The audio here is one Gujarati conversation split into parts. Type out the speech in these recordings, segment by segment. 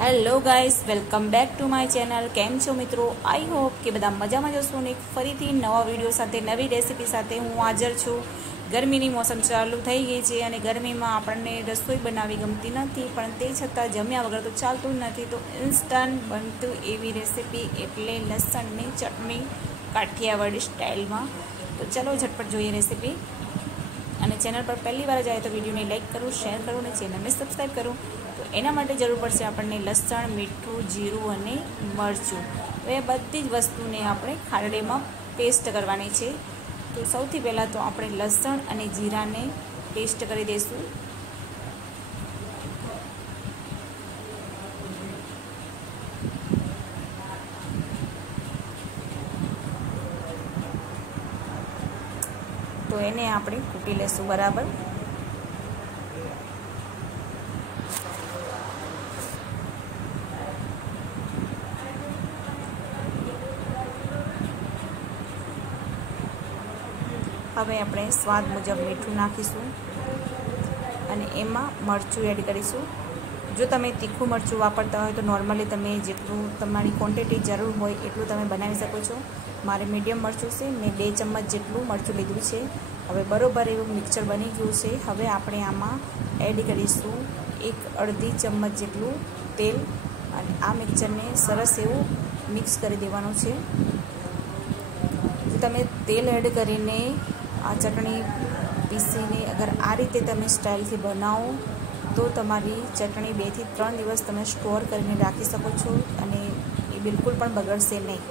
Hello guys, welcome back to my channel. કેમ છો મિત્રો? આઈ હોપ કે બધા મજામાં જશો ને ફરીથી નવા વિડીયો સાથે નવી રેસીપી સાથે હું હાજર છું। ગરમીની મોસમ ચાલુ થઈ ગઈ છે અને ગરમીમાં આપણને રસોઈ બનાવવી ગમતી નથી, પણ તે છતાં જમ્યા વગર તો ચાલતું જ નથી। તો ઇન્સ્ટન્ટ બનતું એવી રેસીપી એટલે લસણની ચટણી કાઠિયાવાડી સ્ટાઇલમાં। તો ચલો ઝટપટ જોઈએ રેસીપી। અને ચેનલ પર પહેલી વાર જાય તો વિડીયોને લાઇક કરું, શેર કરું અને ચેનલને સબસ્ક્રાઈબ કરું। તો એના માટે જરૂર પડશે આપણને લસણ, મીઠું, જીરું અને મરચું। તો એ બધી જ વસ્તુને આપણે ખારડીમાં પેસ્ટ કરવાની છે। તો સૌથી પહેલાં તો આપણે લસણ અને જીરાને પેસ્ટ કરી દઈશું। તો એને આપણે કૂટી લઈશું બરાબર। હવે આપણે સ્વાદ મુજબ મીઠું નાખીશું અને એમાં મરચું એડ કરીશું। જો તમે તીખું મરચું વાપરતા હોય તો નોર્મલી તમે જેટલું તમારી ક્વોન્ટિટી જરૂર હોય એટલું તમે બનાવી શકો છો। મારે મીડિયમ મરચું છે, મેં 2 ચમચ જેટલું મરચું લીધું છે। હવે બરોબર એવું મિક્સર બની ગયું છે। હવે આપણે આમાં એડ કરીશું 1/2 ચમચ જેટલું તેલ અને આ મિક્સરને સરસ એવું મિક્સ કરી દેવાનું છે। જો તમે તેલ એડ કરીને આ ચટણી પીસીને અગર આ રીતે તમે સ્ટાઇલથી બનાવો તો તમારી ચટણી 2 થી 3 દિવસ તમે સ્ટોર કરીને રાખી શકો છો અને એ બિલકુલ પણ બગડશે નહીં।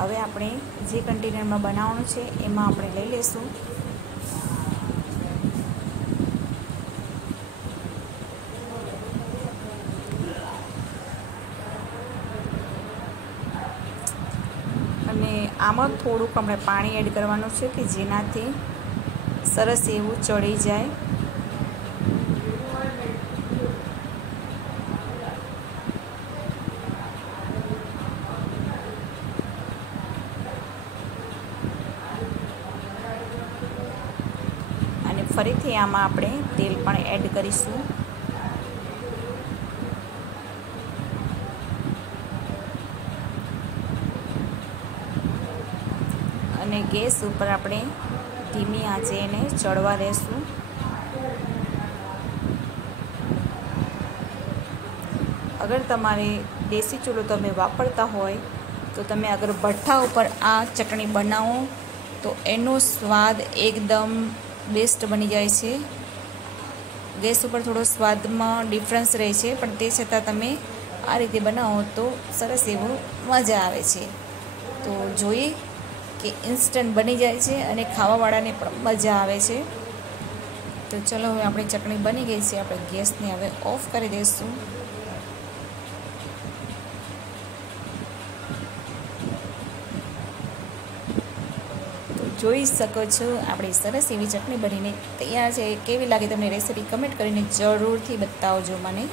હવે આપણે જે કન્ટેનરમાં બનાવવાનું છે એમાં આપણે લઈ લઈશું। અને આમાં થોડુંક આપણે પાણી એડ કરવાનું છે કે જેનાથી સરસ એવું ચડી જાય। અને ફરીથી આમાં આપણે તેલ પણ એડ કરીશું। અને ગેસ ઉપર આપણે ધીમી આંચે એને ચડવા દેશું। અગર તમારે દેશી ચૂલો તમે વાપરતા હોય તો તમે અગર ભઠ્ઠા ઉપર આ ચટણી બનાવો તો એનો સ્વાદ એકદમ બેસ્ટ બની જાય છે। ગેસ ઉપર થોડો સ્વાદમાં ડિફરન્સ રહે છે, પણ તે છતાં તમે આ રીતે બનાવો તો સરસ એવો મજા આવે છે। તો જોઈએ કે ઇન્સ્ટન્ટ બની જાય છે અને ખાવાવાળાને પણ મજા આવે છે। તો ચલો હવે આપણી ચટણી બની ગઈ છે, આપણે ગેસને હવે ઓફ કરી દઈશું। તો જોઈ શકો છો આપણી સરસ એવી ચટણી બનીને તૈયાર છે। કેવી લાગે તમને રેસીપી કમેન્ટ કરીને જરૂરથી બતાવજો મને।